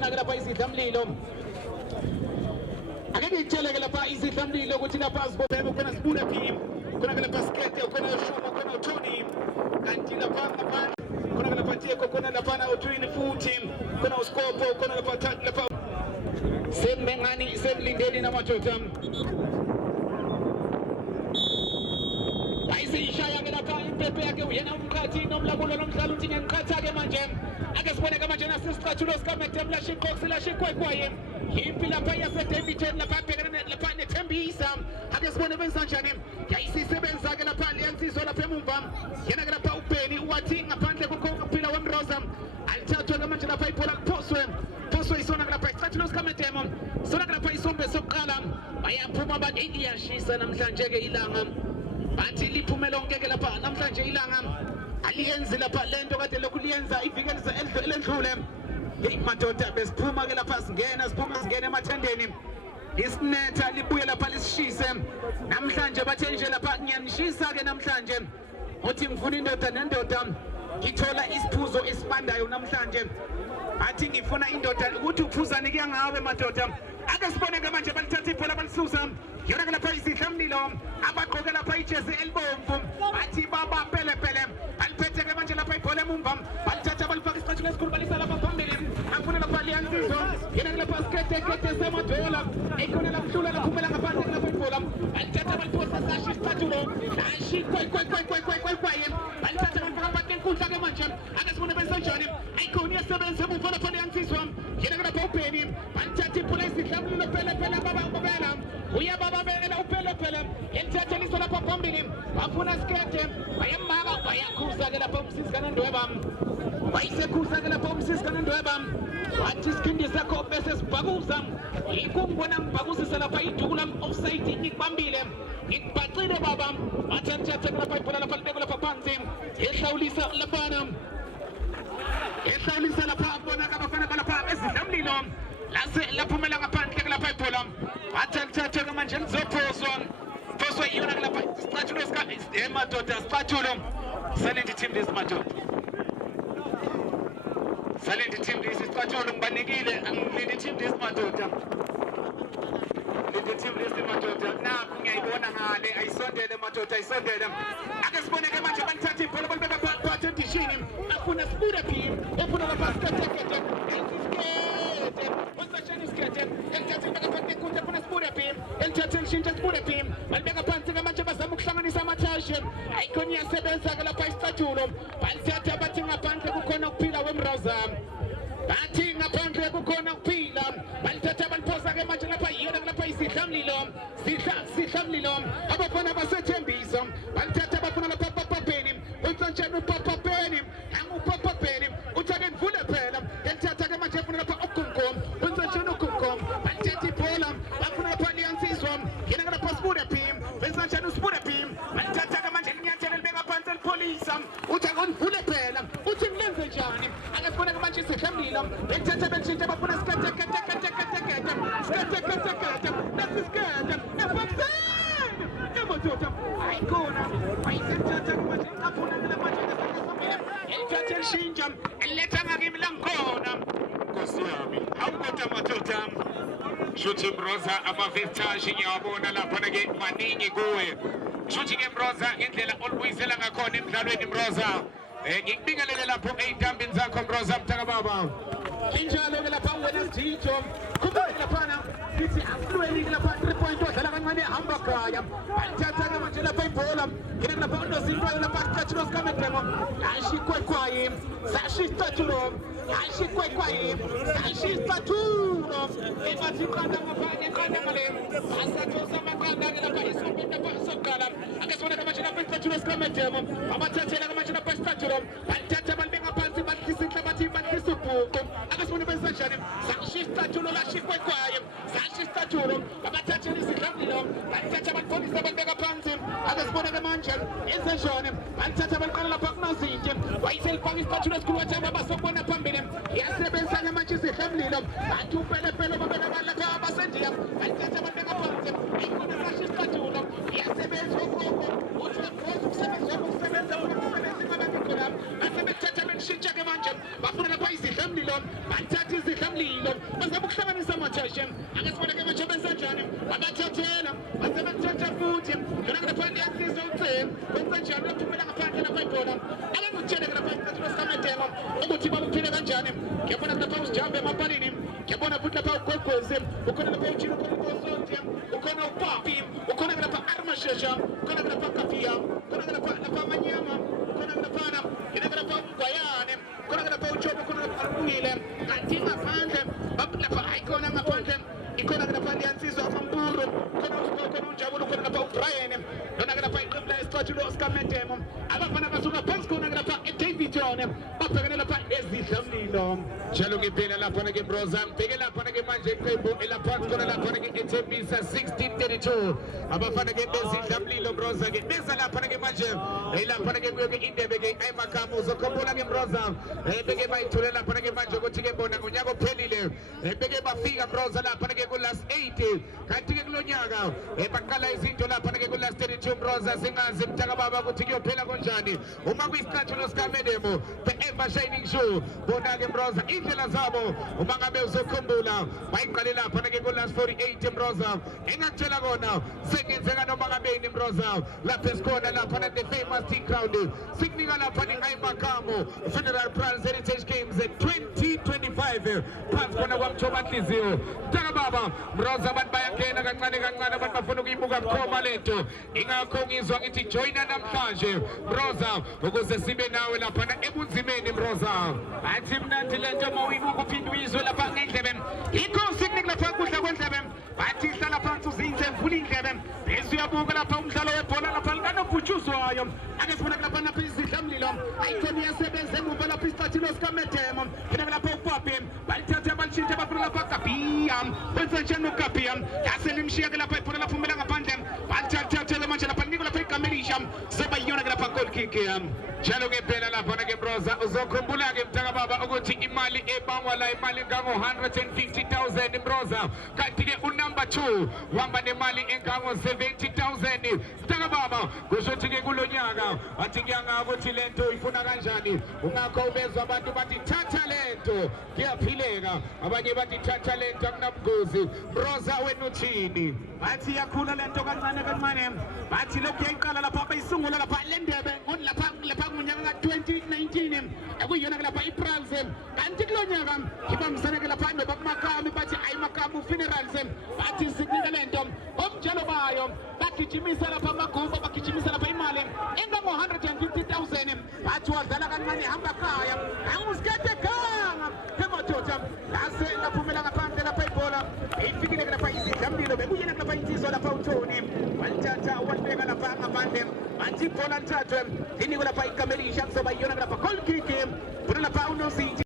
lapha izidlamlilo ake ngitshele ke lapha izidlamlilo ukuthi lapha sibobheke khona sibule phi khona ke lapha skete khona ushuma khona uThoni kanti lapha ngaphandle khona ke lapha Tiyeko khona lapha na uTwini futhi khona uSkopo khona lapha Sembengani semlindeni namadoda ayisishaya ke lapha impepe yakhe uyena umqhathi nomlabulo nomdlalo uthi ngiqhatha ke manje ake sibone ke manje nasisicathulo sikamete mlashi Qox lashi Kwekwaye impi lapha yase Davidton lapha bhekene lapha neThembisa ake sibone benza kanjani yayisisebenza ke lapha lensizwa lapha emumva yena ke lapha uBheni wathi ngaphandle kukhona uphila weMroza alithathwa ke manje lapha ibhola kuphoswe isona ke lapha isicathulo sikamete sona ke lapha isombe sokuqala bayaphuma abantu iyashisa namhlanje ke ilanga bathi liphume lonke ke lapha namhlanje ilanga aliyenzi lapha lento kade lokuliyenza ivikeli elendlule hey madoda besiphuma ke lapha singena emathendeni isinetha libuye lapha lisishise namhlanje bathe nje lapha ngiyanishisa ke namhlanje uthi ngifuna indoda nendoda ithola isiphuzo esibandayo namhlanje athi ngifuna indoda ukuthi uphuzane kuyangawe madoda ake sibone ke manje balithatha ibhola balisusa yona ke lapha isidlamlilo abaqoke lapha ijezi elibomvu athi baba pele aliphethe ke manje lapha ibhola emumva balithatha balifaka isicathulo esikhulu balisa lapha phambili afuna lapha liyansizwa yena ke lapha skete semadola ikhona lapha laphumela ngaphandle lapha ibhola balithatha baliphosa sashi isicathulo lashi Kwekwaye balithatha balifaka phakathi enkundla ke manje ake sibone benzenjani ikhona iyasebenza emumva lapha liyansizwa yena ke lapha uBheni balithatha ibhola isidlamlilo pele babela uyabababela uPele elithatha liso lapha phambili bafuna skete bayamaka bayakhuza ke lapha umsisi kaNdweba bayisekhuza ke lapha umsisi kaNdweba wathi sikhindi sakho bese sibhakuza ikungibona ngibhakusisa lapha iduku lam offside ngikubambile ngikubhacile baba athatha ke lapha ibhola lapha libeke lapha phansi ehlawulisa lapha bona kabafana balapha esidlamlilo laphumela ngaphandle ke lapha ibhola athatha ke manje lizophoswa yona ke lapha isicathulo madoda isicathulo Silent team this madoda Silent team this isicathulo ngibanikile angilindi team this madoda lindi team this madoda nakho ngiyayibona ngale ayisondele madoda ayisondele ake sibone ke manje balithatha ibhola balibeka phakathi endishini afuna sibude phi efuna lapha skete balibeka phansi ke manje bazama ukuhlanganisa amathashe ayikhona iyasebenza ke lapha isicathulo balithatha bathi ngaphandle kukhona ukuphila weMroza bathi ngaphandle kukhona ukuphila balithatha baliphosa ke manje lapha yena lapha isidlamlilo abafana baseThembisa balithatha bafuna lapha Bheni uNtsantshana uPapa Bheni uthi ake ngivule phela elithatha ke manje efuna lapha uGumkom uNtsantshana uGumkom balithatha ibhola bafuna lapha liyansizwa yena lapha sibude phi uNtsantshana usibude phi balithatha ke manje linyathelo libeka phansi elipolisa uthi ake ngivule phela uthi ngilenze njani ake sibone ke manje isidlamlilo elithatha betshintsha bafuna skete namadoda ayikhona ayisithatha ke manje afuna ke manje elithatha elishintsha eliletha ngakimi la ngikhona Nkosi yami awukodwa madoda shuthi Mroza ama-vestage ngiyawabona lapha ke maningi kuwe shuthi ke Mroza indlela olubuyisela ngakhona emdlalweni Mroza ngikubingelele lapho ey'ntambini zakho Mroza mthaka baba injalo ke lapha wena Dito kubeka laphana sithi asilweni ke lapha 3 point odlala kancane hamba khaya balithatha ke manje lapha ibhola ngene lapha unozinto lapha isicathulo sikamedemo yashi Kwekwaye sashi isicathulo yashi Kwekwaye sashi isicathulo ebathi qanda ngale asathosa amaqanda ke lapha isombe lapha sokuqala ake sibone ke manje lapha isicathulo sikamedemo abathathela ke manje lapha isicathulo balithatha balibeka phansi balihisa inhlabathi balihisa ubhuqu ake sibone benza njani sashi isicathulo lashi Kwekwaye sashi isicathulo abathathela isidlamlilo balithatha balipholisa balibeka phansi ake sibone ke manje izenjani balithatha baliqala lapha kunozinto wayiselifaka isicathulo esikhulu wathi abasokubona phambili yasebenza ke manje isidlamlilo bathi uPele babeka balapha abasendiya balithatha balibeka phansi ikhona sashi isicathulo yasebenza ukhokho uthi ukusebenza ngabani khona asebethatha belishintsha ke manje bafuna lapha isidlamlilo balithatha isidlamlilo Mabambe Mapanini, Kabona Putapa Kokos, Ukona Pochino Kokos, Ukona Papi, Ukona Arma Shesha, Ukona Kapia, Ukona Manyama, Ukona Pana, Ukona Guayane, Ukona Pocho, Ukona William, Antima Fandem, Babla Icon and Apandem, Ikona Pandiansis of Mamburu, Ukona Jabu, Ukona Brian, Ukona Pai Statulos Cametem, Alapana Pasco, Nagapa, David John, Papa Esdilom, Chaluki Pena Lapanaki Brozam, Pegala Panaki Magic Pebo, Ela Pasco, Lapanaki, it's a visa 1632. Abafanaki Esdilom Broza, Nesala Panaki Magic, Ela Panaki in the Begay, Amakamo, Zokopola Broza, Ebege by Turella Panaki Magic, Chigabona, Yago Pelile, Ebege Bafiga Broza, Panagagulas 80, Cantiglonaga, Ebacala is into La Panagagulas 32 Broza, Singers, Tagababa, Tigio Pelagonjani, Umagui Statulos Camedemo, the Emma Shining Shoe, Bonaga Broza, Intelazabo, Umagabe Zokumbula, Mike Kalila, Panagagulas 48 Broza, Enachelagona, Singing Zagano Magabe in Broza, La Pescona, La Pana, the famous Tea Crowd, Signala Pani Aimacamo, Federal Prize Heritage Games 2025, Pascona Wamchomatizio, Tagababa, Broza, but by a Kena, but Mafunuki Muga Komaleto, Inga Kong is on it, join an Amtage, Broza, who goes a Sibe now in a Pana Ebuzime in Broza. At him not to let them all move up in Wizola Pangan. He goes signaling the Pakuta went them, but he's not a Pantus in them, pulling them. Is your Bogala Pamsalo, Pola Palgano Puchuso, I guess when a Lapana is the Lamilum, I told you 7 Zemubala Pistatinos Cametem, Canada Pop him, but Tatabachita Pacapiam, Pensaciano Capiam, Caselim Shiagala Pura Pumela Pandem, Pantata Mancha Panicola Pecamilisham, Sabayona Pacokiam, Chaloge Pela Panaka Broza, Zokumbulagim, Tagababa, Ogoti Imali, Ebawala, Malingango, 150,000 in Broza, Kantige number 2, Wamba de Mali and Gango, 70,000 Tagababa, Goshotige Gulonyaga, Atiganga, Votilento, Ifunaganjani, Unako Bezabati Bati Tatalento, Kia Pilega, Abagibati Tatalento, Napgozi, Broza Wenucini, Batia Kula Lento Gananagan, Batilo Kala Papa Sungula Palende, Lapamunaga 2019, and we Yanaga Pranzem, Antiglonagam, Hibam Sanagala Pando, Makami, Bati Imakamu Funeralsem, Bati Signalentum, Jalobayom, Baki Jimmy Salapamaku, Baki Jimmy Salapamalem, and 150,000, Batua Dalagan Mani Hambakaya, and was get the car, Hematotam, Lase La Pumela Pantela Paipola, if you get a price, Camilo, we have a price on a Pautoni, Pantata, one Pega La Panga Pandem, Antipola Tatum, Inula Pai Camelisha, so by Yonaka Pakolki came, Pula Pauno City.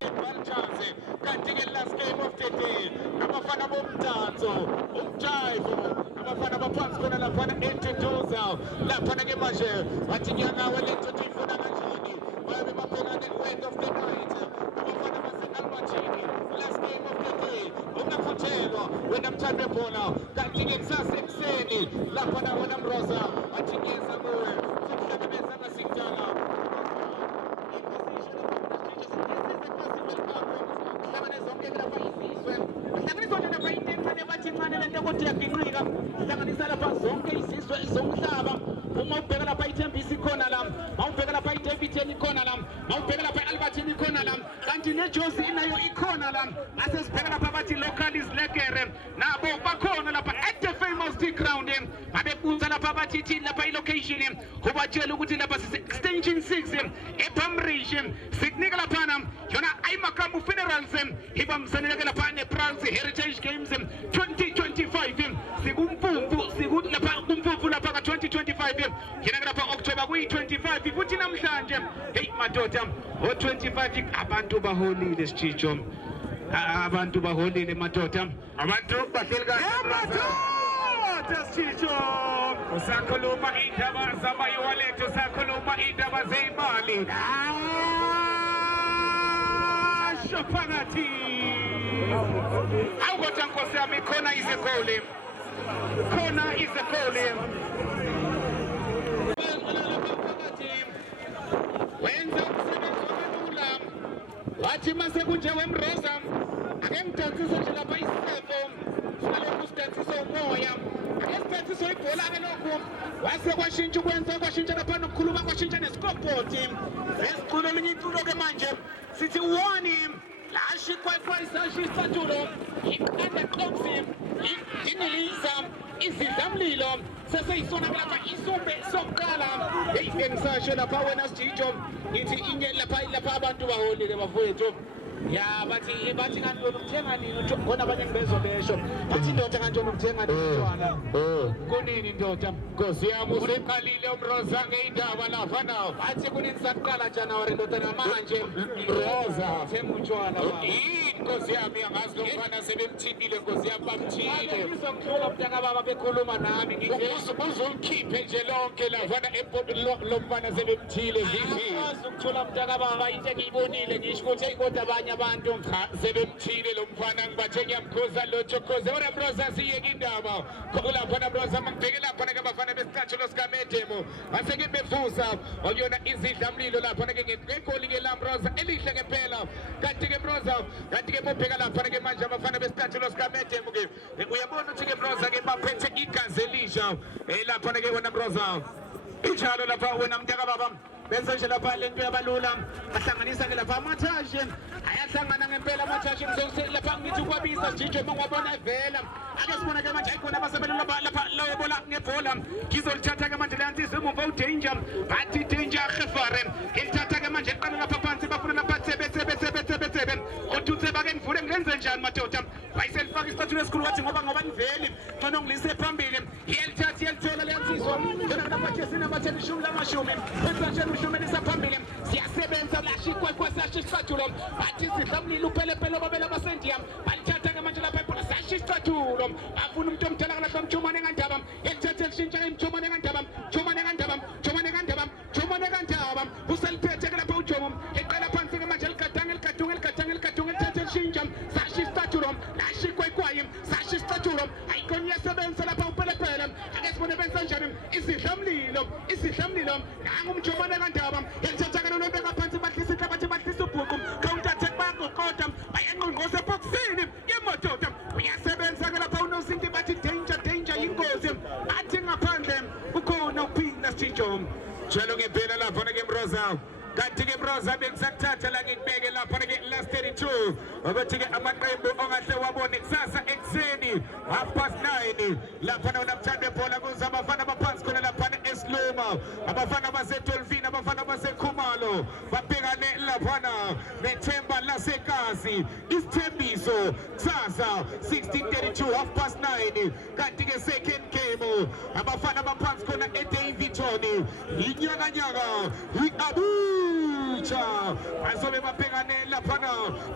Can't last game of the day. Namafana Mumtazo, Umjaivo, Namafana Panscona, La Pana Entoza, La Panagemaje, Atiana, Walento Tifuna Najini, where we at the end of the night. Namafana Almachini, last game of the day. Unapotelo, when I'm Tabepola, Can't Sasexeni, La Pana Wanamrosa, Atinia Samuel, Sukana Sintana. Extension 6, Epam region, Signala Panam, Yona Imakamu Funerals, Hibam Sanagala Pane Pranz Heritage Games 2025, Sigumpu, Sigut Lapumpu Lapaka 2025, Kinagapa October 25, Putinam Sanjam, Hey Matotam, or 25 Abantu Baholi, the Chichom, Abantu Baholi, the Matotam, Abantu Basilga, Sakoluma Indaba Zabayuale to Sakoluma Indaba Zemali. Shapagati. How got Uncle Sammy? Kona is a goalie. Kona is a goalie. When the Wachimasekunja Wembrosam, again Tantus of the Bicycle, Salacus Tantus of Moyam. Tantus of Polanokum, was the Washington Washington upon Kuluma Washington Scopo team. Let's put a minute to the Manjam. City warn him. lashi kwaikwai sashistatulo anaxoxim iniliza izidlamlilo seseyisona lapha isumbe sokuqala hey ngisasho lapha wena sijijo ngithi inye lapha abantu baholile bafowethu ya bathi kanti wena ukuthenga nini khona abanye ngibezolesho bathi indoda kanti wena ukuthenga nini utshwala kunini indoda Nkosi yami useqalile umroza ngeindaba lapha nawo bathi kunini saqala January indoda namanje umroza thenga utshwala Nkosi yami angazi lo mfana sebemthibile Nkosi yami bamthile ngizongihlola mntaka baba bekhuluma nami ngithi uzolikhiphe nje lonke lapha empopini lo mfana sebemthile ngithi ukuthola mntaka baba into engiyibonile ngisho ukuthi ayikoda abanye abantu sebemthile lo mfana ngibathe ngiyamkhoza lo jokhoze ora broza siyeke indaba lapha na broza mangibheke lapha na abafana besicatsho losikamedemo base ngibevusa okuyona izidlamlilo lapha na ngegoli ke la broza elihle ngempela kanti ke broza kanti ke bobheka lapha na ke manje abafana besicatsho losikamedemo ke uyabona ukuthi ke broza ke baphethe igazi elisha lapha na ke wona broza injalo lapha wena mntaka baba benza nje lapha lento yabalula bahlanganisa ke lapha amathashi ayahlangana ngempela amathashi ngizongise lapha ngithi ukwabisa jijo mangwabona evela ake sibona ke manje ayikhona abasebenza lapha lawobola ngebhola ngizolithatha ke manje leyanti semumva udanger bathi danger gefare ngilithatha ke manje eqala lapha phansi bafuna lapha tsebe othutse bake ngivule ngenze njani madoda wayiselifaka istatue esikhulu wathi ngoba ngiveli ngcono ngilise phambili yelithatha yelithola leyansizwa yona lapha jesina amatheni ishumi lamashumi bese ushumeni saphambili siyasebenza lashikwa kwasashistatulo bathi sidlamlilo uphelepele babela abasendiya balithatha ke manje lapha ibhola sashistatulo afuna umuntu omdala kalapha mjumane kandaba yelithatha elishintsha imjumane kandaba useliphethe ke lapha ujomo eqala phansi ke manje likadanga elithatha elishintsha sashistatulo lashikwa ikwayi sashistatulo ayikoni yasebenza lapha uphelepele ake sibone benza njani isidlamlilo nangu umjumane kandaba yelithatha ke lolonto ngaphansi bahlisa ihlabathi bahlisa ubhuqu counter attack bayanqoqoda bayanqonqoza ebhokisini yemododa uyasebenza ke lapha unosinti bathi danger yingozi athi ngaphandle ukhona uphinda sijinjo njalo ngempela lapha na ke Mroza kanti ke Mroza bengisakuthatha la ngikubeke lapha ke last 32 ukuthi ke amaqembu ongahle wabone kusasa ekseni 9:30 lapha na unamthanda ebhola kuza abafana baphansi khona lapha eSluma abafana baseDolphin abafana baseKhumalo babhekane lapha nethemba lasekazi isithembiso kusasa 16:32 9:30 kanti ke second game abafana baphansi khona eDavidton inyakanyaka Abuja bazobe babhekane lapha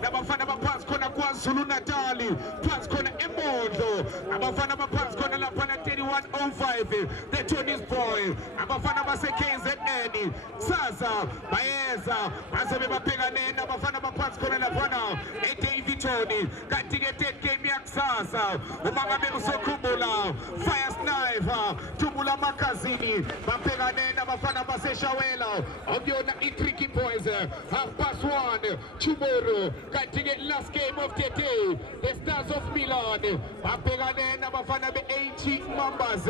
nabafana baphansi khona KwaZulu Natal phansi khona eMondlo abafana baphansi khona lapha 3105 the Tony's boy abafana base KZN sasa bayeza bazobe babhekane nabafana baphansi khona lapha eDavidton kanti ke third game yakusasa uma ngabe usokhumbula Fire Sniper Tumula Magazini babhekane nabafana baseshawela okuyona i-Tricky Boys 1:30 tomorrow kanti ke last game of the day the Stars of Milan babhekane nabafana be-80 Mambas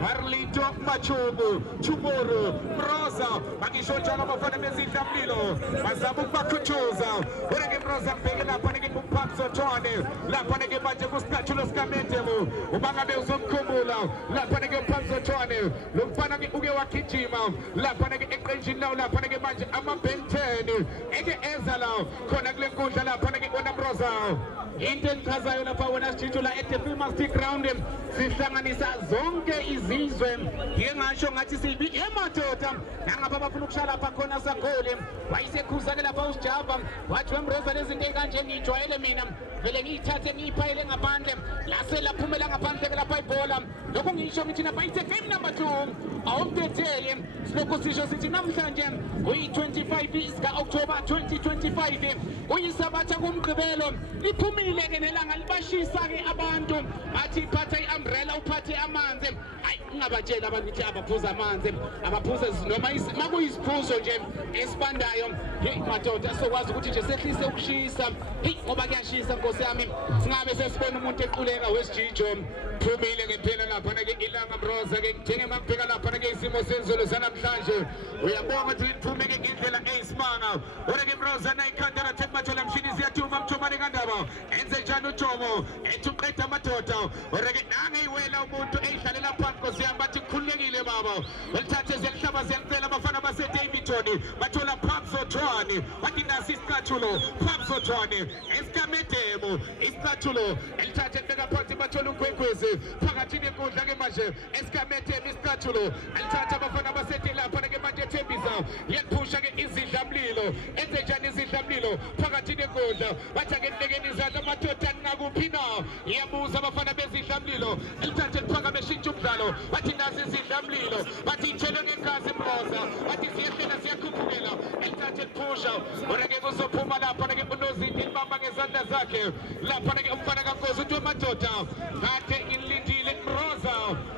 Marlito Machubu tomorrow Mroza bangisho njalo abafana bezidlamlilo bazama ukubakhuthuza wena ke Mroza kubheke lapha ke kuPhamso Tshwane lapha ke manje kustatue sikaMedemo uma ngabe uzomkhumbula lapha ke uPhamso Tshwane lo mfana ke uke wagijima lapha ke eqenjini lawo lapha ke manje ama-Ben10 eke eza lawo khona kule nkundla lapha ke wona Mroza into engichazayo lapha wena sijitshula at the Filmastic Ground sihlanganisa zonke izizwe ngike ngasho ngathi sibi emadoda nangapha bafuna ukushaya lapha khona sagoli wayisekhuza ke lapha usijava wathi weMroza lezinto ekanje ngijwayele mina vele ngiyithathe ngiyiphayele ngaphandle lase laphumela ngaphandle ke lapha ibhola lokho ngisho ngithi napha ithe game number 2 of the day silokhu sisho sithi namhlanje uyi-25 zika-October 2025 uyisabatha kumgqibelo liphumile ke nelanga libashisa ke abantu bathi phatha i-umbrella uphathe amanzi hayi ungabatshela abantu ukuthi abaphuza amanzi abaphuza noma makuyisiphuzo nje esibandayo madoda sokwazi ukuthi nje sehlise ukushisa ngoba kuyashisa Nkosi yami singabe sesibona umuntu equleka wesijijo phumile ngempela lapha ke ilanga Mroza ke njenge makubheka lapha ke isimo sezulu sanamhlanje uyabonga ukuthi liphume ke indlela eyisimanga ore ke Mroza nayikhanda la thembathola mshini siyathuma mthomane kandaba enze njani uJomo ethi uqeda amadoda ore ke nangeyiwela umuntu eyidlalela phansi Nkosi yami bathi kukhululekile baba welithathe zelihlaba ziyacela abafana base Davidton bathola Phamsotshwane wathi nasi isicathulo Phamsotshwane esikamedemo isicathulo elithathe libeka phansi bathola unkwenkwezi phakathi nenkundla ke manje esikamedemo isicathulo elithatha abafana base lapha ke manje Thembisa yaphusha ke izidlamlilo enze njani izidlamlilo phakathi nenkundla bathi ke ndekeni izandla amadoda ngakuphi na iyabuza abafana bezidlamlilo elithathe liphakame eshintsha umdlalo bathi nasi izidlamlilo bathi ithele ngenkazi Mroza bathi siyehlela siyakhuphukela elithathe liphusha ora ke kuzophuma lapha ke unozindi libamba ngezandla zakhe lapha ke umfana kaNkosi uthi amadoda kade ngilindile Mroza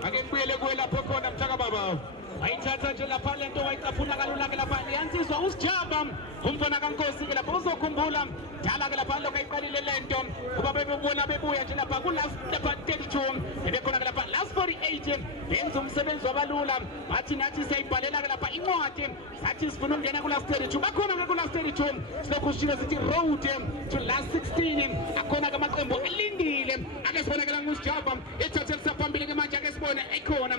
ake ngibuyele kuwe lapho khona mthaka baba ayithatha nje lapha lento wayicaphula kalula ke lapha yansizwa usijamba umfana kaNkosi ke lapha uzokhumbula dala ke lapha lokho ayiqalile lento kuba bebona bebuya nje lapha ku last lapha 32 bebekhona ke lapha last 48 benza umsebenzi wabalula bathi nathi siyayibhalela ke lapha incwadi sathi sifuna ukungena ku last 32 bakhona ke ku last 32 silokhu sishilo sithi road to last 16 akhona ke amaqembu elindile ake sibone ke la ngusijamba ethathe lisaphambili ke manje ake sibone ekhona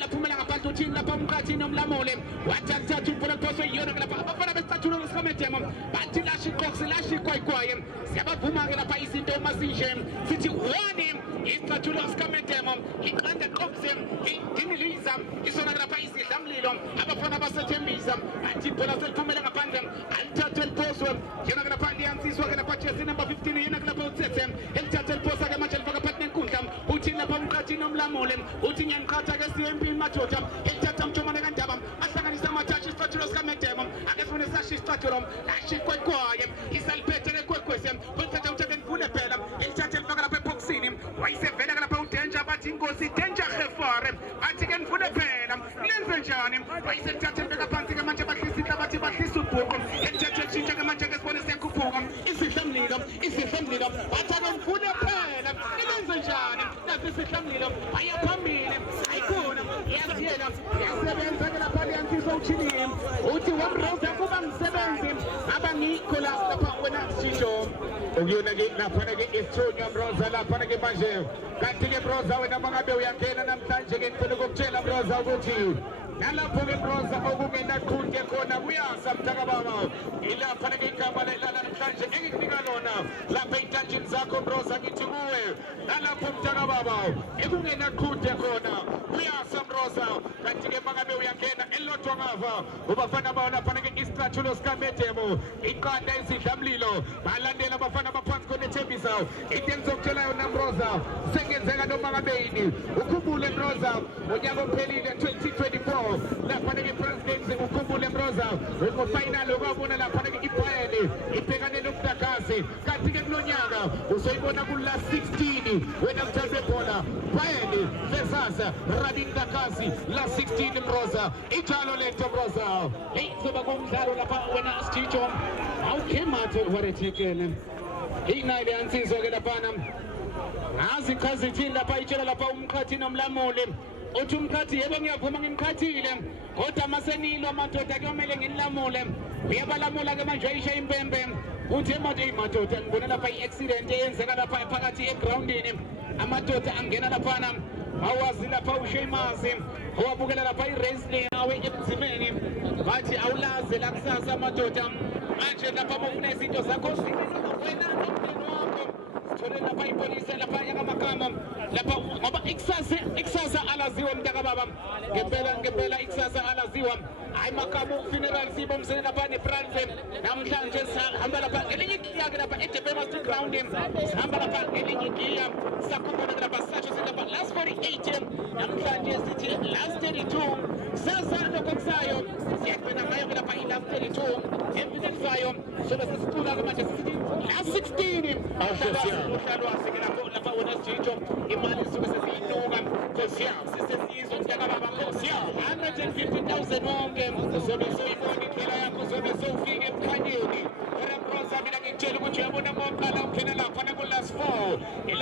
laphumela ngaphandle uthini lapha umqathi nomlamule wathatha umfana phoswe yona ke lapha abafana besicathulo lesikamedemo bathi lashi qox lashi kwaikwaye siyabavuma ke lapha izinto emasishe sithi one isicathulo sikamedemo iqanda qoxe idiniliza isona ke lapha isidlamlilo abafana basethembisa athi bola seliphumela ngaphandle alithathe liphoswe yona ke lapha liyansiswa ke lapha jersey number 15 yena ke lapha utsethe elithathe liphosa ke manje lifaka phakathi nenkundla uthi lapha umqathi nomlamule uthi ngiyanqatha ke CMP madoda elithatha mthomane kandaba ahlanganisa amathashi isicathulo sikamedemo ake sifune sashi isicathulo lashi kwaikwaye isaliphethe ke kwekwese kulithatha uthathe ngifune phela elithathe lifaka lapha eboxini wayisevela ke lapha uDanger bathi inkosi Danger Gefare athi ke ngifune phela lenze njani wayiselithathe libeka phansi ke manje bahlisa bathi bahlisa ubhuku elithathe lishintsha ke manje ke sibone siyakhuphuka isihlamlilo bathi ke ngifune phela lenze njani nasi isihlamlilo ayaphambili ayikhona iyasiyela iyasebenza ke lapha liyansisa uthini uthi wamroza kuba ngisebenzi abangikho lapha wena sisho ukuyona ke lapha ke isithunywa Mroza lapha ke manje kanti ke Mroza wena mangabe uyangena namhlanje ke ngifuna ukukutshela Mroza ukuthi nalapho ke Mroza okungena qhunke khona kuyasa mthaka baba ilapha ke igama lelala namhlanje engikunika lona lapha etanjini zakho Mroza ngithi kuwe nalapho mthaka baba ekungena qhunke khona kuyasa Mroza kanti ke mangabe uyangena elilodwa ngava ubafana bawo lapha ke isicathulo sikamedemo iqanda isidlamlilo balandela abafana baphansi khona eThembisa into engizokutshela yona Mroza sengenzeka noma ngabeyini ukhumbule Mroza unyaka ophelile 2024 lapha ke president ukhumbule Mroza ukufinal okwabona lapha ke iBayern ibhekane nomdakazi kanti ke kulonyaka usoyibona ku last 16 wena mthambi webhola Bayern versus Radin Dakazi last 16 Mroza ijalo lento Mroza hey soba kumdlalo lapha wena Sticho awukhemathe warethekene inayile yansizwa ke lapha ngazi chaza ithini lapha itshela lapha umqhathi nomlamule uthi umqhathi yebo ngiyavuma ngimqhathile kodwa masenilo amadoda kuyomele nginilamule uyabalamula ke manje ayisha impembe uthi madoda ngibona lapha i-accident eyenzeka lapha phakathi egroundini amadoda angena lapha awazi lapha uShemazi owabukela lapha i-wrestling awe ebuzimeni bathi awulaze la kusasa amadoda manje lapha bofuna izinto zakho wena nomndeni wakho sithole lapha ipolisi lapha yakamagama lapha ngoba ikusasa alaziwa mntaka baba ngempela ikusasa alaziwa hayi makamo funeral sibomsene lapha nePrance namhlanje sihamba lapha elinye igiya lapha eDebema Street Ground sihamba lapha elinye igiya sakhona lapha sacho lapha last 48 namhlanje sithi last 32 sasa lokusayo siyagcina ngayo lapha last 32 emphisayo sobe sisicula ke manje sithi last 16 uhlalo wasikela lapha wona Jijo imali suke sesiyinuka Nkosi sisesizwe mntaka baba Nkosi 150,000 wonke uzobe soyibona indlela yakho uzobe sowufika ebukhanyeni Mroza mina ngikutshela ukuthi uyabona ngoqala ukhena lapha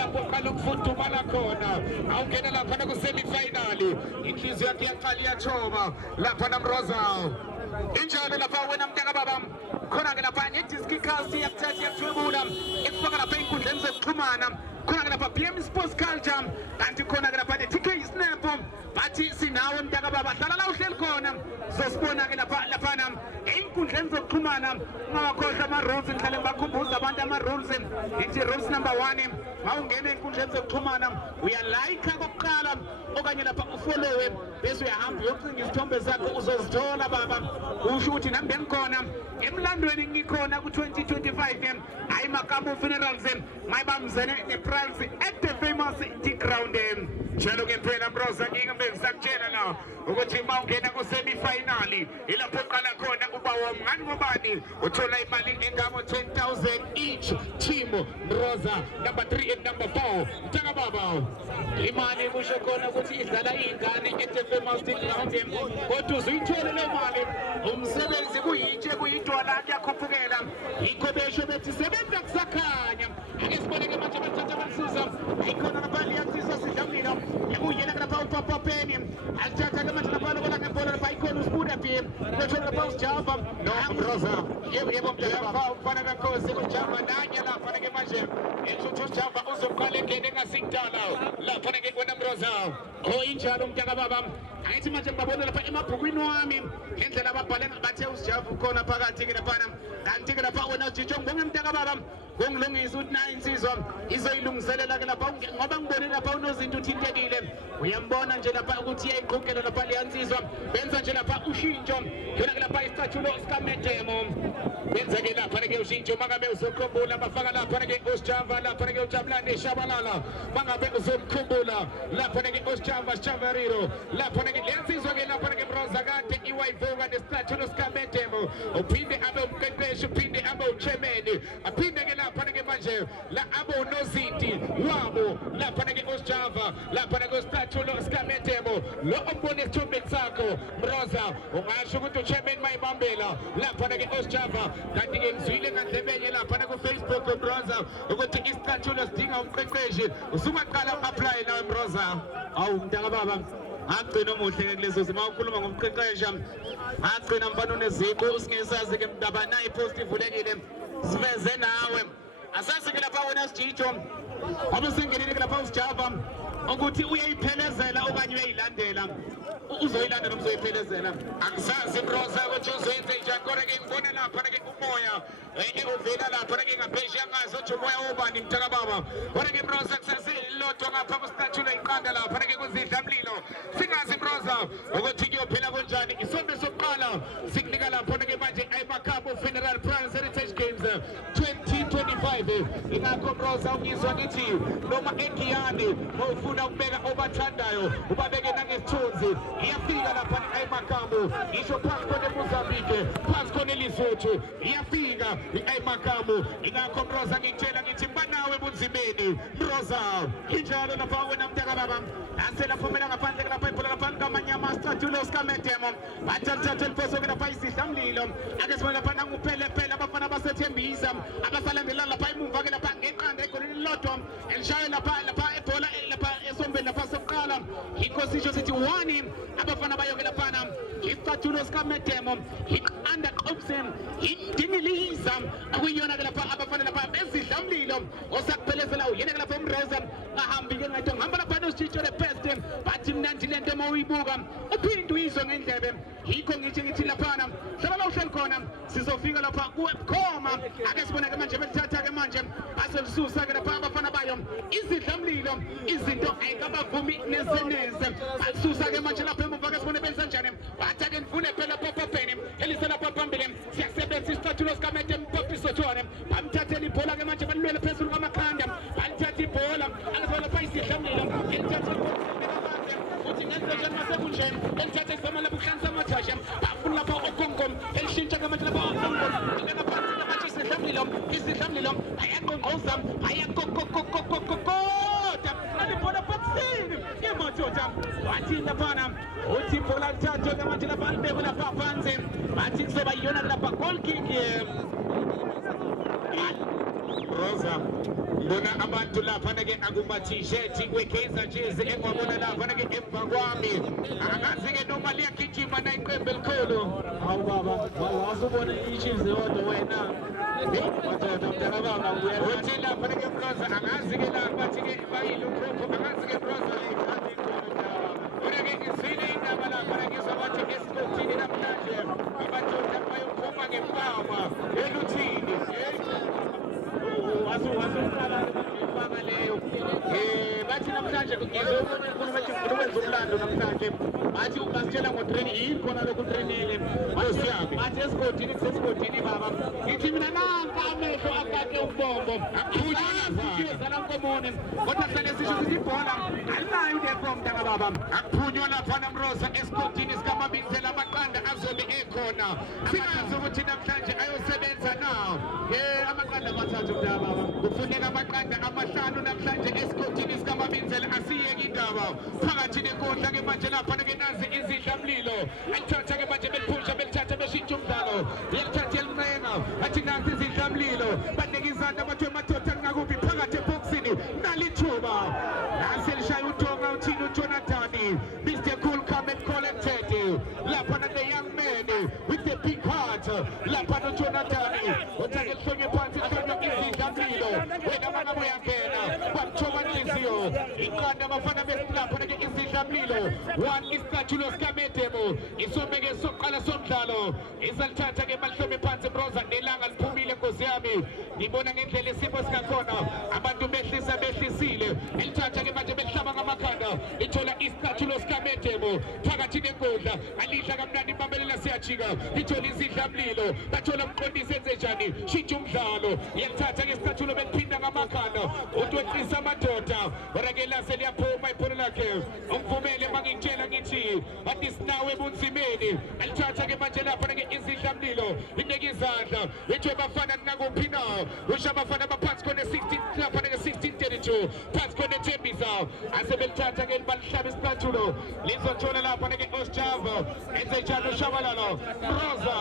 lapho qala ukufudumala khona awungena lapha nakusemifinali inhliziyo yakhe yaqala iyathoma lapha namroza injalo lapha wena mntaka baba khona-ke lapha ne-discicast yakuthatha yakuthwebula ekufaka lapha ey'nkundleni zokuxhumana khona-ke lapha PM Sports Culture kanti khona-ke lapha ne-TK Snap bathi sinawe mntaka baba hlala la uhleli khona zosibona-ke laphana ey'nkundleni zokuxhumana ungawakhohlwa ama-rules ngihlale ngibakhumbuza abantu ama-rules ithi rules number 1 mawungena ey'nkundleni zokuxhumana uyalayikha kokuqala okanye lapha ufollowe bese uyahamba uyocinga izithombe zakho uzozithola baba usho ukuthi nami bengikhona emlandweni ngikhona ku-2025 hayi Makabu Funerals mayibambisene ne-Price at the famous D-Ground njalo ngempela mroza ngisakutshela la ukuthi ma ungena kusemifinali ilapho uqala khona uba womngani ngobani uthola imali engabo 10,000 each team mroza number 3 and number 4 mtaka baba imali kusho khona ukuthi idlala iy'ngane at the famous D-Ground kodwa uzuyithole leyo mali umsebenzi kuyitshe kuyidwala kuyakhuphukela yikho besho bethi sebenza kusakhanya ake siboneke manje bathatha abansiza ayikhona nabali yansisa sidlamlilo yakuyena lapha upapapeni alithatha-ke manje lapha lokola ngembola lapha ikhona usibuda phi kwethona lapha usijava nomroza yebo mntaka mfana kankosi ujava nanye lapha-ke manje entshuthu usijava uzoqala engene engasikudala lapha-ke wena mroza injalo mntaka baba angithi manje ngibabona lapha emabhukwini wami ngendlela ababhale bathe usijava ukhona phakathi-ke laphana kanti-ke lapha wena ujijo ngibonge mntaka baba ngongilungisa ukuthi nayo insizwa izoyilungiselela-ke lapha ngoba ngibonile lapha unozinto uthintekile uyambona nje lapha ukuthi iyayiqhukela lapha leyansizwa benza nje lapha ushintsho yona-ke lapha isicathulo sikamedemo benza-ke lapha-ke ushintsho mangabe uzokhumbula bafaka lapha-ke usijava lapha-ke ujabulane shabalala mangabe uzomkhumbula lapha-ke usijava shavariro lapha-ke leyansizwa-ke lapha-ke mroza kade iwayivuka nesicathulo sikamedemo uphinde abe umqeqeshi uphinde abe uchemeni aphinde-ke lapha-ke manje la abe unozinti wabo lapha-ke usijava lapha-ke usicathulo sikamedemo lo ombone esithombeni sakho mroza ungasho ukuthi uchemeni mayibambela lapha-ke usijava kanti-ke ngizwile ngandlebenye lapha ku-Facebook mroza ukuthi isicathulo sidinga umqeqeshi usungaqala u-aplaye nawe mroza awu mntaka baba agcina omuhle-ke kulezo zima ukhuluma ngomqeqesha agcina mfana uneziqu usingesazi-ke mntaba nayo ipost ivulekile siveze nawe asazi-ke lapha wena sijijo ngoba sengenile-ke lapha usijava ukuthi uyayiphelezela okanye uyayilandela uzoyilandela uzoyiphelezela angisazi mroza ukuthi uzoyenze njani kodwa-ke ngibona lapha-ke umoya uvela lapha-ke ngaphesheya ngazi ukuthi umoya wobani mntaka baba kodwa-ke mroza kusazililodwa ngapha kusicathulo iqanda lapha-ke kuzidlamlilo singazi mroza ukuthi kuyophela kunjani isonto sokuqala sikunika lapha-ke manje eMakabu Funeral Prize Heritage Games 2025 ingakho mroza ungizwa ngithi noma engiyani ufuna ukubeka obathandayo ubabeke nangesithunzi iyafika lapha eMakabu ngisho phansi khona eMozambique phansi khona eLesotho iyafika eMakabu ingakho mroza ngikutshela ngithi mbanawe ebunzimeni mroza injalo lapha wena mntaka baba ase lapho mina ngaphandle lapha ibhola ngaphandle kamanyama statulo sikamedemo bathathatha elifoso lapha isidlamlilo ake sibona lapha nanguphelephele abafana basethembisa abasalandelana lapha imumva-ke lapha ngeqanda egolini lilodwa elishaye lapha ibhola lapha esombeni lapha sokuqala yikho sisho sithi 1 abafana bayoke laphana isicathulo sikamedemo iqanda qobsen indingiliza akuyiyona-ke lapha abafana lapha bezidlamlilo osakuphelezela uyena-ke lapha umroza ngahambi-ke ngathi ngihamba lapha nositsho le-best bathi mnandi lento uma uyibuka uphinde uyizwe ngendlebe yikho ngithi laphana hlala la uhleli khona sizofika lapha kuwebcoma ake siboneke manje belithatha-ke manje baselisusa-ke lapha abafana bayo izidlamlilo izinto ayikabavumi nezeneze balisusa-ke manje lapha emuva ke sibone benza njani bathi-ke nifune phela popopeni eliselapha phambili siyasebenza isicathulo sikamedemo popisotone bamthathela ibhola-ke manje balilwele phezulu kwamakhanda balithatha ibhola akesibona lapha isidlamlilo elithatha uthi ngenzenjani masekunjeni elithatha isama lapha ukuhlanisa amathasha bafuna lapha okongom elishintsha-ke manje lapha okongom ingakaphansi manje isidlamlilo ayaqonqoza ayakokokokokokokoda alibhola boxini imotoda wathi laphana uthi ibhola lithathwe-ke manje lapha libekwe lapha phansi bathi kuzoba yiyona lapha goal kick roza Bona abantu lapha ke akuma t-shirt kwekaizer jezi engwabona lapha ke emva kwami angazi ke noma liyagijima na iqembu elikhulu Hawu baba wasubona iChiefs yodwa wena uthi lapha ke Mroza angazi ke lapha bathi ke bayile ukhokho angazi ke Mroza bona ke izile indaba lapha ngizwa bathi esikotini namhlanje abadoda bayophuma ngempama eluthini wasuqala ngifaka leyo bathi namhlanje ngizobona ukhuluma ethi ukwenza umlando namhlanje bathi basitshela ngotrain ikhona lokhu trainile masiyami bathi esikotini baba ngithi mina nanka amehlo akake ubombo akuphunywa lankomone kodwa sale sisho sithi ibhola alinayo uniform ntanga baba akuphunywa lapha naMroza esikotini sikamabinzela amaqanda azobe ekhona singazi ukuthi namhlanje ayosebenza na amaqanda amathathu mntaka baba kufuneka amaqanda amahlanu namhlanje esikotini sikamabinzela asiyeke indaba phakathi nenkundla ke manje lapha ke nazi izidlamlilo alithatha ke manje beliphusha belithatha beshintsha umdlalo yalithatha elincenga athi nazi izidlamlilo banika izandla bathi madoda ngakuphi phakathi eboxini nalithuba nasi elishaya uthonga uthini uJonathan Mr. Cool come and collected lapha the young man with the big heart lapha noJonathan uthake lihlonye phansi lihlonye izidlamlilo wena mana uyangena bamthoma inhliziyo iqanda abafana besilapha ke izidlamlilo one isikathulo sikaMedemo isobeke soqala somdlalo izalithatha ke malihlome phansi Mroza nelanga liphumile nkosi yami ngibona ngendlela isimo sikakhona abantu behlisile elithatha ke manje behlaba ngamakhanda ithola isikathulo sikaMedemo phakathi nenkundla alidla kamnandi imbamelela siyajika ithola izidlamlilo bathola umqondisi enze njani shintsha umdlalo yalithatha ke isikathulo beliphinda ngamakhanda utweqisa amadoda orakela seliyaphuma ipholo lakhe ungivumele mangitshela ngithi bathi sinawe ebunzimeni alithatha ke manje lapha ke izidlamlilo ineke izandla ithi bafana nakuphi na usha abafana baphansi kone 16 lapha ke 1632 phansi kone Thembisa asebelithatha ke balihlaba isikathulo lizothola lapha ke Osjava enze njalo Shabalala Mroza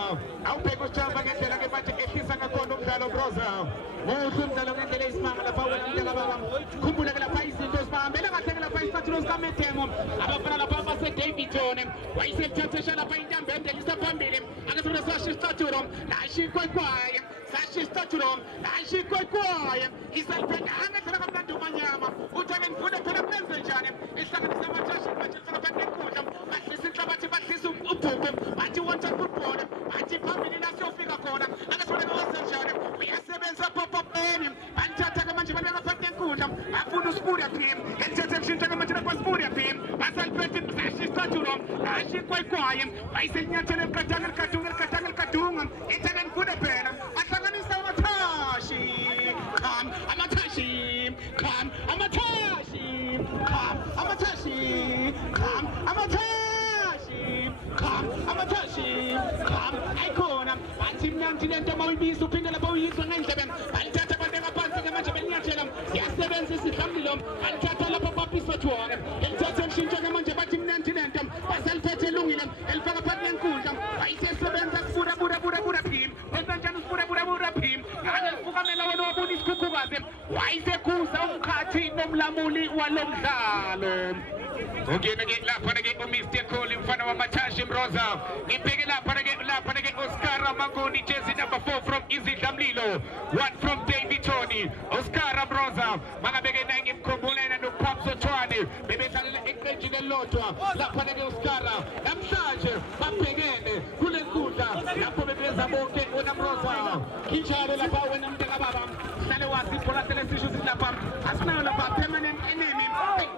awubheka Osjava ngendlela ke manje ehlisa ngakhona umdlalo Mroza muhle umdlalo ngendlela isimanga lapha wena baba khumbula ke lapha izinto zibambela kahle ke lapha isikathulo sikaMedemo abafana lapha baseDavidton wayiselithathesha lapha intambende lisaphambili akasona sasho isikathulo nashi kwaye sashi isikathulo nashi kwaye isaliphethe angathela kamnandi umanyama uthake ngifunde phela kumenze njani ihlanganisa amathasha manje fana banenkundla bahlisa inhlabathi bahlisa ubhuqu bathi wonke football bathi phambili la siyofika khona akasona kwenze njani uyasebenza popopeni balithatha ke manje bana ngaphansi nenkundla bafuna uSpuria team elithatha lishintsha ke manje lapha Spuria team basaliphethe sashi isikathulo nashi kwaye bayisenyathele elikadunga ithake ngifunde phela bahlanganisa amathashi ayikhona bathi mnandi lento mawuyibiza uphinde lapha uyizwa ngendlebe balithatha abantu ngaphansi ke manje belinyathela siyasebenza isidlamlilo balithatha lapha bapisothuwane elithatha elishintsha ke manje bathi mnandi lento basaliphethe elungile elifaka phakathi nenkundla bayisebenza sibura phim wenza njani sibura phim ngane lifukamela wena wabona isikhukhukazi wayisekuza umkhathi nomlamuli walomdlalo ungena ke lapha ke uMr Cole mfana wamaThashi Mroza ngibheke lapha ke Oscar Mangoni jersey number 4 from izidlamlilo one from Davidton Oscar Mroza makabeke naye ngimkhumbulena noPapso Tshwane bebedlalela eqenjini elilodwa lapha ke Oscar namhlanje babhekene kule nkundla lapho bebeza bonke uNamroza kinjalo lapha wena mntaka baba hlale wazi ibhola selesisho silapha asinayo lapha permanent enemy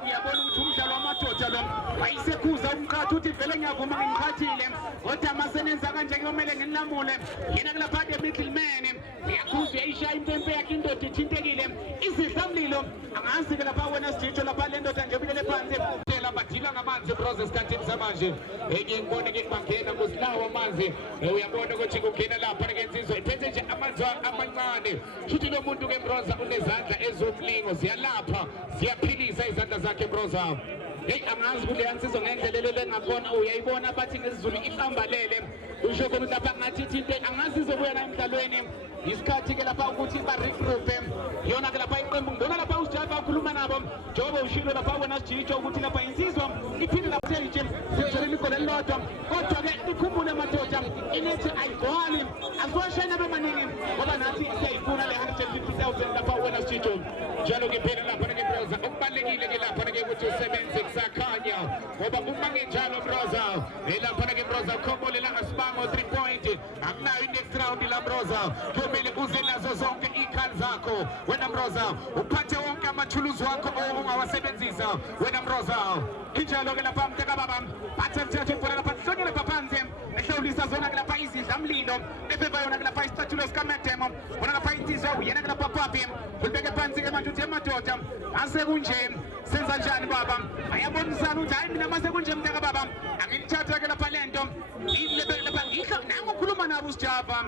ngiyabona ukuthi umdlalo wamadoda lo wayisekuza umqhathi uthi vele ngiyavuma ngimkhathile kodwa masenenza kanje kuyomele nginilamule yena kulapha the middleman ngiyakhuza uyayishaya impempe yakhe indoda ithintekile izidlamlilo angazi ke lapha wena siditsho lapha le ndoda nje bilele phansi phela badila ngamanzi Mroza esikhathini samanje ngiyibone ke bangena kusilawa amanzi uyabona ukuthi kungena lapha ke insizwa iphethe nje amanzi amancane futhi lo muntu ke Mroza unezandla ezomlingo ziyalapha ziyaphilisa izandla zakhe Mroza hey angazi kuleya nsizwa ngendlela lengakhona uyayibona bathi ngesizulu iqambalele usho khona lapha ngathi into angazi izobuya la emdlalweni isikhathi ke lapha ukuthi ba regroup yona ke lapha iqembu ngibona lapha uJava akhuluma nabo njengoba ushilo lapha wena sijitsho ukuthi lapha insizwa iphinde lapha seyijim sitholela igoli elilodwa kodwa ke ikhumbule madoda inithi ayigwali asiwashayina bemaningi ngoba nathi siyayifuna le 150,000 lapha wena sijitsho njalo ke phela lapha ke Broza okubalekile ke lapha ke ukuthi usebenze kusakhanya ngoba uma ngenjalo Broza lapha ke Broza khombolela asibango 3 point akunayo next round la Broza kumele uze nazo zonke ikhali zakho wena Broza uphathe wonke amathuluzi wakho ongawasebenzisa wena Broza injalo ke lapha mteka baba bathe mthetho ubona lapha hlonyele phansi ehlawulisa zona ke lapha izidlamlilo efeva yona ke lapha isitatulo sikaMedemo bona lapha insizwa uyena ke lapha papi ulibeke phansi ke manje uthi emadoda asekunje senza njani baba ayabonisana ukuthi hayi mina mase kunje mteka baba angithatha ke lapha lento ilebe lapha ngihlo nangu ukhuluma nabo uSjava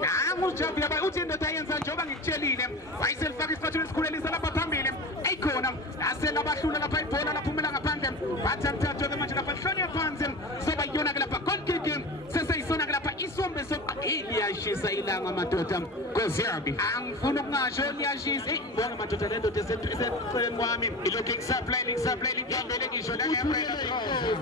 nangu uSjava yaba uthi indoda yenza njengoba ngikutshelile wayiselifaka isitatulo esikhulelisa lapha phambili ayikhona aselabahlula lapha ibhola laphumela ngaphandle bathe mthatho ke manje lapha hlonye phansi soba yona ke lapha goal kick sesayisona ke lapha isombe liyashisa ilanga madoda koziyabi angifuna ukungasho liyashisa ngibona madoda lento eseceleni kwami ilokhu ngisaplay ngihambele ngisho la ngempela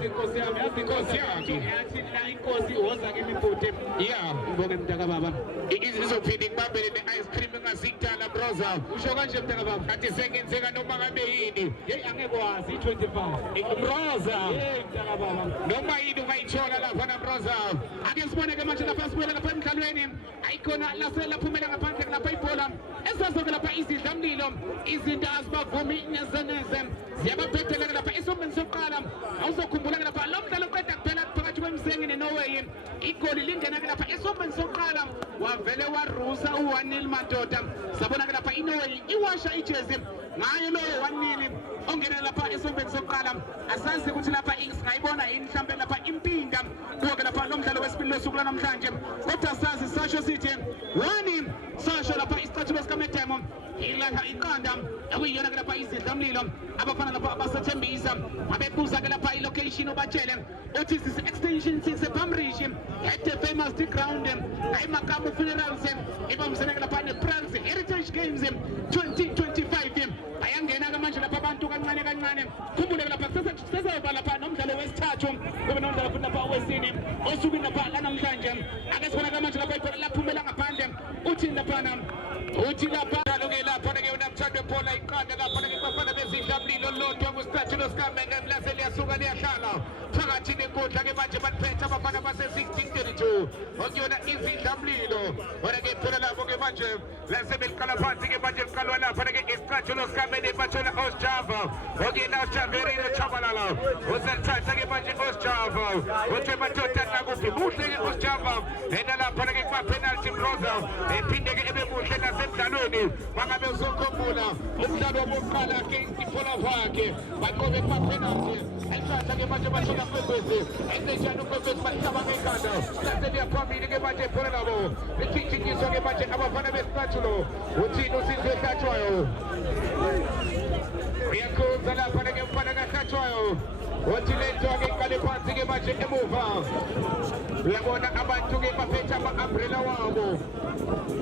inkosi yami yazi inkosi yami yathi la inkosi woza ke imibhuti yeah ngibonge mntaka baba izophinda ngibambele ne-ice cream engasikudala Broza usho kanje mntaka baba athi sengenzeka noma ngabe yini hey angeke wazi i25 Broza hey mntaka baba noma yini ungayithola lapha na Broza ake sibone ke manje lapha sibuyela lapha emdlalweni ayikhona laphumela ngaphandle lapha ibhola esazoke lapha izidlamlilo izinto azibavumi nezeneze ziyabaphetheleka lapha esombeni sokuqala awuzokhumbula lapha lo mdlalo uqeda kuphela phakathi kwemsengi neNorway igoli lingena lapha esombeni sokuqala wavele warusa u1-0 madoda sabona lapha iNorway iwasha ijezi ngayo loyo 1-0 ongena lapha esombeni sokuqala asazi ukuthi lapha singayibona yini mhlambe lapha impinda kuke lapha lo mdlalo wesibili losuku namhlanje kodwa sazi sasho sithi 1 sasho lapha isithathulo sikaMedemo ilanga iqanda ekuyiyona ke lapha izidlamlilo abafana lapha abasathembisa abebuza ke lapha ilocation obatshele uthi this extension 6 ePamrish at the famous ground eMakamu Funerals ibamsene ke lapha nePrans Heritage Games 2025 ayangena ke manje lapha abantu kancane kancane khumbule lapha sezoba lapha nomdlalo wesithathu kube nomdlalo futhi lapha owesine osukwini lapha namhlanje ake sibona ke manje lapha ibhola laphumela ngaphandle uthi lapha uthi lapha ke lapha ke unamthando ibhola iqanda lapha ke bafana bezidlamlilo lodwa kusithathu losikamenge mlase liyasuka liyahlala phakathi nenkundla ke manje baliphethe abafana base1632 okuyona izidlamlilo bona ke phela lapho ke manje lasebeliqala phansi ke manje liqalwa lapha ke isithathu losikamenge bathola uSjava okuyena uSjaverino Chabalala uselithatha ke manje uSjava uthi madoda nakuphi muhle ke uSjava ena lapha ke kwa penalty Broza ephinde ke ebemuhle nasemdlalweni bangabe uzokhumbula umdlalo wokuqala ke ipola wakhe baqobe kwa penalty alithatha ke manje bathola kwebezi enzenjani kwebezi bahlaba ngekhanda laseliya phambili ke manje ipola labo lithikinyiswa ke manje abafana besithathulo uthini usizwe ehlatshwayo uyakhonza lapha ke mfana kahlatshwayo uthi lento ke iqale phansi ke manje emuva uyabona abantu ke baphethe ama-umbrella wabo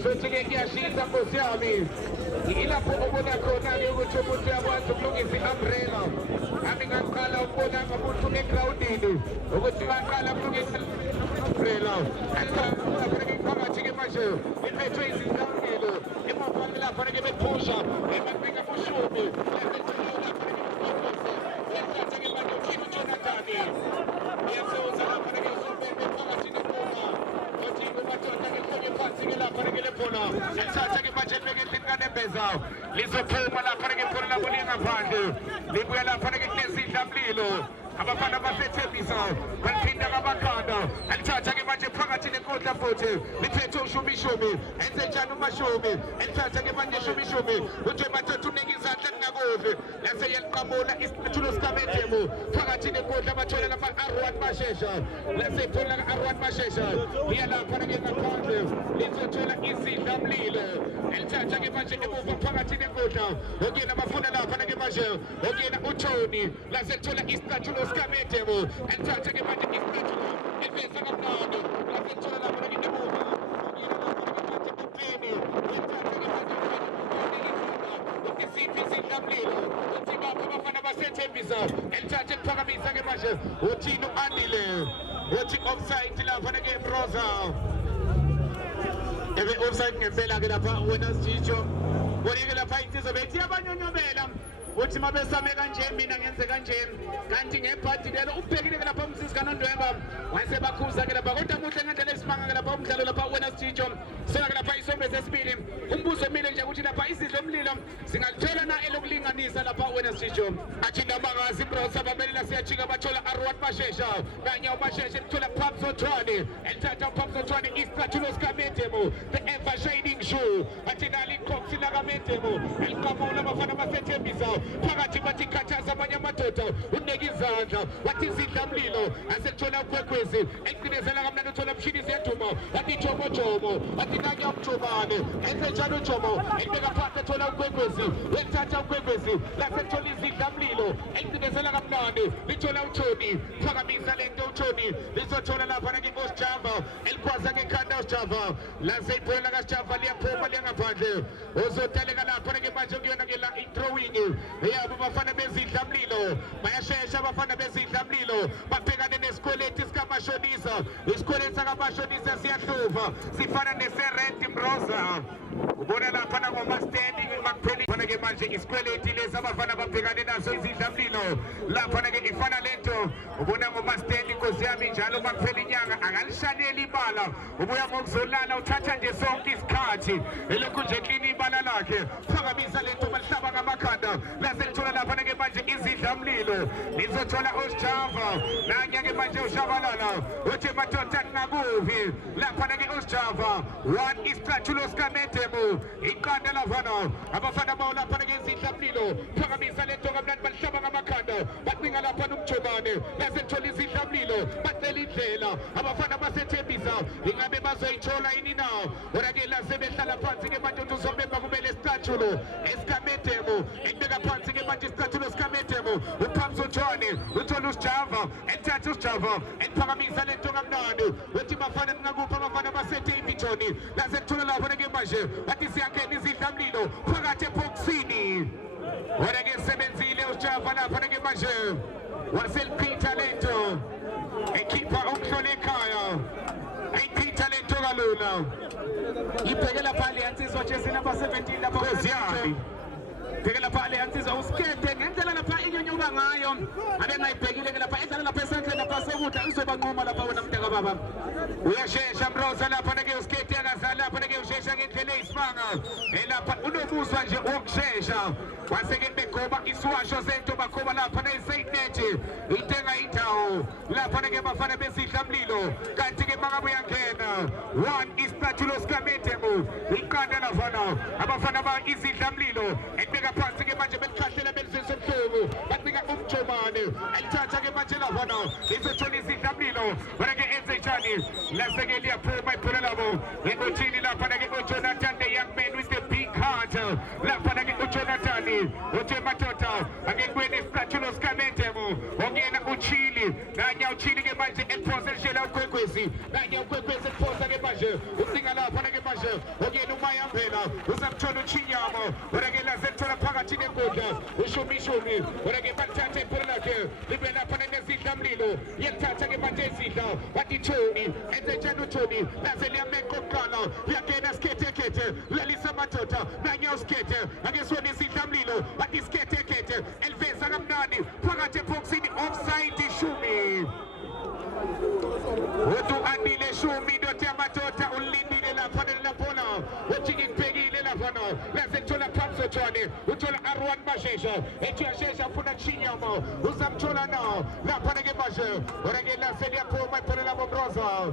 futhi ke kuyashisa nkosi yami ilapho ubona khona-ke ukuthi umuntu uyakwazi ukulungisa i-umbrella ami ngaqala ukubona ngamuntu egrawundini ukuthi baqala ukulungisa i-umbrella aphake phakathi-ke manje iphethwe izidlamlilo emavani lapha ke bephusha emabeka kushumi yasewenza lapha ke usombembe phakathi nephuma othi kumadoda ke khonye phansi ke lapha ke lephona ethatha ke manje libeke endlini kaNembeza lizophuma lapha ke phona labo lingaphandle libuya lapha ke kunezidlamlilo abafana basethembisa baliphinda kabakhanda alithatha ke manje phakathi nenkundla futhi liphethe ushumishumi enze njani umashumi elithatha ke manje ushumishumi uthi madoda unike izandla ngakuve lase yeliqamula isithulo sikaMedemu phakathi nenkundla bathola lapha Arwan Mashesha lase thola Arwan Mashesha liyalapha ngaphandle lizothola izidlamlilo elithatha ke manje emuva phakathi nenkundla okuyena bafuna lapha ke manje okuyena uTony lase thola isithulo sikaMedemu elithatha ke manje isithulo eliveza kamnandi lase thola lapha ke emuva okuyena lapha ke manje uPeni elithatha ke manje izidlamlilo uthi bapha abafana basethembisa elithatha eliphakamisa ke manje uthini uandile uthi offside lapha ke Mroza ebe offside ngempela ke lapha wena Sitho bonike lapha insizwa bethi yabanyonyobela uthi mabesame kanje mina ngenze kanje kanti ngebhadi lelo ubhekile ke lapha umsisi kaNondwemba wayesebakhuza ke lapha kodwa muhle ngendlela esimanga ke lapha umdlalo lapha wena Sitho sona ke lapha isombe sesibili umbuzo omile nje ukuthi lapha isidlo omlilo singalithola na elokulinganisa lapha wena Sitho athi ndabakazi Mroza babelela siyajika bathola Arwan Mashesha kanye uMashesha lithola Phamso Thwane elithatha Phamso Thwane isicathulo sikaMedemu the ever shining shoe athi nali Cox la kaMedemu eliqamula abafana basethembisa phakathi bathi khathaza abanye amadoda uneke izandla wathi izidlamlilo asethola uKwekwezi eqinezela kamnandi uthola umshini ziyaduma wathi Jomo Jomo wathi kanye umjomane enze njalo uJomo elibeka phansi ethola uKwekwezi elithatha uKwekwezi lasethola izidlamlilo eqinezela kamnandi lithola uTony phakamisa lento uTony lizothola lapha ke uSjava elikhwaza ngekhanda uSjava lase ibhola kaSjava liyaphuma liyangaphandle uzoteleka lapha ke manje kuyona ke la throwing yabo bafana bezidlamlilo bayashesha abafana bezidlamlilo babhekane nesikweleti sikamashonisa isikweleti sakamashonisa siyahluva sifana neserent Mroza ubona lapha ngoma standing makupheli fana ke manje isikweleti lesi abafana babhekane naso izidlamlilo lapha ke ifana lento ubona ngoma standing Nkosi yami njalo makuphela inyanga akalishaneli ibala ubuya ngokuzolala uthatha nje sonke isikhathi elokhu nje clean ibala lakhe phakamisa lento malihlaba ngamakhanda lase lithola lapha ke manje izidlamlilo lizothola uSjava nanye ke manje ushabalala uthi madoda ngakuvi lapha ke uSjava one isicathulo sikaMedemu iqanda lavana abafana bawo lapha ke izidlamlilo phakamisa lento kamnandi balihlaba ngamakhanda bacinga lapha nomjomane lase lithola izidlamlilo bacela indlela abafana basethembisa ingabe bazoyithola yini na ora ke lase behlala phansi ke manje uzomemba kumele isicathulo esikaMedemu ekubeka phansi ke manje isicathulo sikaMedemu uPhamso Thwane uthola uSjava elithatha uSjava eliphakamisa lento kamnandi uthi bafana ngakupha abafana baseDavidton lase lithola lapha ke manje bathi siyangena izidlamlilo phakathi eboxini ora ke sebenzile uSjava lapha ke manje waseliphitha lento ekhipha umhlolo ekhaya ayiphitha lento kalula ibhekela phali yansizwa Jesse number 17 lapha kweziyami bhekela phali yansizwa uskete ngendlela lapha inyonyuka ngayo abe ngayibhekile ke lapha edlala lapha esandleni lapha sokudla uzobanqoma lapha wena mntaka baba uyashesha Mroza lapha ke uskete akazali lapha ke ushesha ngendlela eyisimanga elapha unomuzwa nje wokushesha waseke begoba iswasho sento bakhoba lapha neSaintnet intenga indawo lapha ke bafana besidlamlilo kanti ke mangabe uyangena one isicathulo sikaMedemu iqanda lavana abafana ba izidlamlilo ebeka phansi ke manje belikhahlela belizwe ebuhlungu bacika umjomane elithatha ke manje lavana izothola izidlamlilo ke enze njani lase ke liyaphuma ibhola labo ekuthini lapha ke uJonathan the young man with the big heart lapha ke uJonathan uthi madoda angekweni isicathulo sikaMedemu ongena uChili nanya uChili ke manje eliphosa elishela uKwekwezi nanya uKwekwezi eliphosa ke manje usinga lapha ke manje ongena uMayambela uzamthola uChinyama ora ke lase lithola phakathi nenkundla uShumishumi ora ke bathatha ibhola lakhe libe lapha nezidlamlilo yethatha ke manje izidla bathi Tony enze njani uTony lase liyamenqa oqala liyangena skete lalisa madoda nanya uskete akesona izidlamlilo bathi skete eliveza kamnandi phakathi eboxini offside Shumi uthi andile Shumi ndothi amadoda ulindile lapha nelaphola uthi ngibhekile lapha lase thola Phamso Thwane uthola Arwan Mashesha ethi yashesha ufuna Chinyama uzamthola na lapha ke manje ora ke lase liyaphuma ibhola labo Mroza